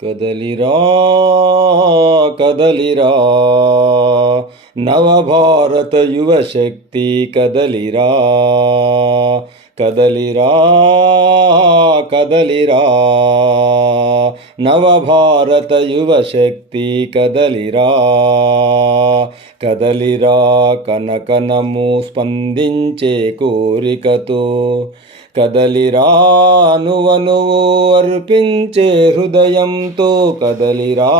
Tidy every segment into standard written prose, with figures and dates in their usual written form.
కదలిరా కదలిరా నవభారత యువశక్తి కదలిరా కదలిరా కదలిరా నవభారత యువశక్తి కదలిరా కదలిరా కనకనము స్పందించే కోరికతో కదలిరా అనువనువు అర్పించే హృదయంతో కదలిరా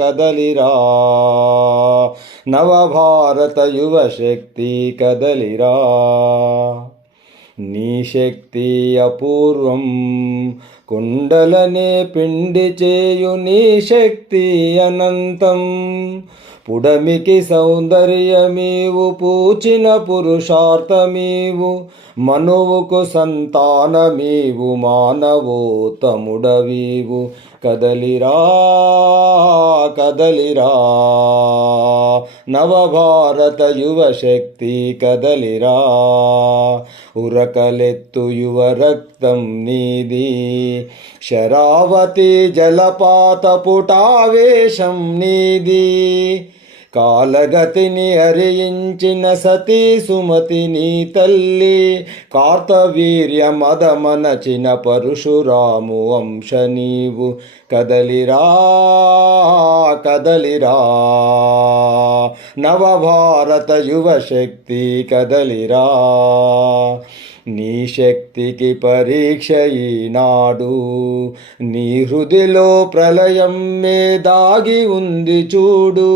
కదలిరా నవభారత యువశక్తి కదలిరా నీ శక్తి అపూర్వం కుండలనే పిండి చేయు నీ శక్తి అనంతం పుడమికి సౌందర్యమీవు పూచిన పురుషార్థమీవు మనువుకు సంతానమీవు మానవోత్తముడవీవు కదలిరా కదలిరా నవభారత యువశక్తి కదలిరా ఉరకలెత్తు యువ రక్తం నీది శరావతి జలపాత పుటావేశం నీది కాలగతిని హరించిన సతీ సుమతి నీ తల్లి కార్తవీర్య మదమనచిన పరశురాము వంశ నీవు కదలిరా కదలిరా నవభారత యువశక్తి కదలిరా నీ శక్తికి పరీక్ష ఈనాడు నీ హృదిలో ప్రళయం మే దాగి ఉంది చూడు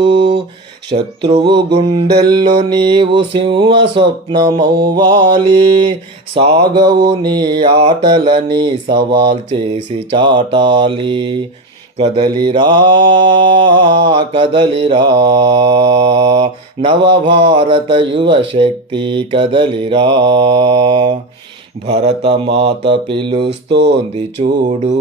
శత్రువు గుండెల్లో నీవు సింహ స్వప్నమవ్వాలి సాగవు నీ ఆటలని సవాల్ చేసి చాటాలి కదలిరా కదలిరా నవభారత యువశక్తి కదలిరా భరతమాత పిలుస్తోంది చూడు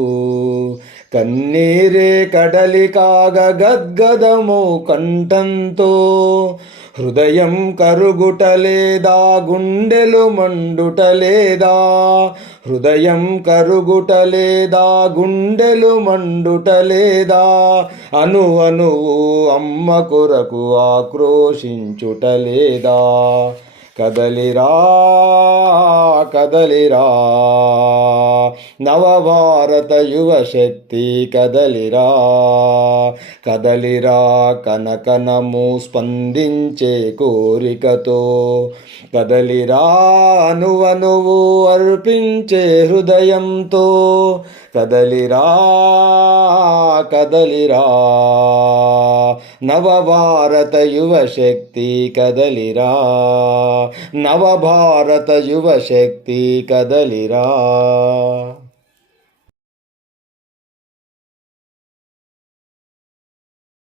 కన్నీరే కడలి కాగ గద్గదము కంఠంతో హృదయం కరుగుటలేదా గుండెలు మండుటలేదా హృదయం కరుగుటలేదా గుండెలు మండుటలేదా అనువు అమ్మ కొరకు ఆక్రోశించుటలేదా కదలిరా కదలిరా నవభారత యువశక్తి కదలిరా కదలిరా కనకనము స్పందించే కోరికతో కదలిరా అనువనువు అర్పించే హృదయంతో కదలిరా కదలిరా నవభారత యువశక్తి కదలిరా నవభారత యువశక్తి కదలిరా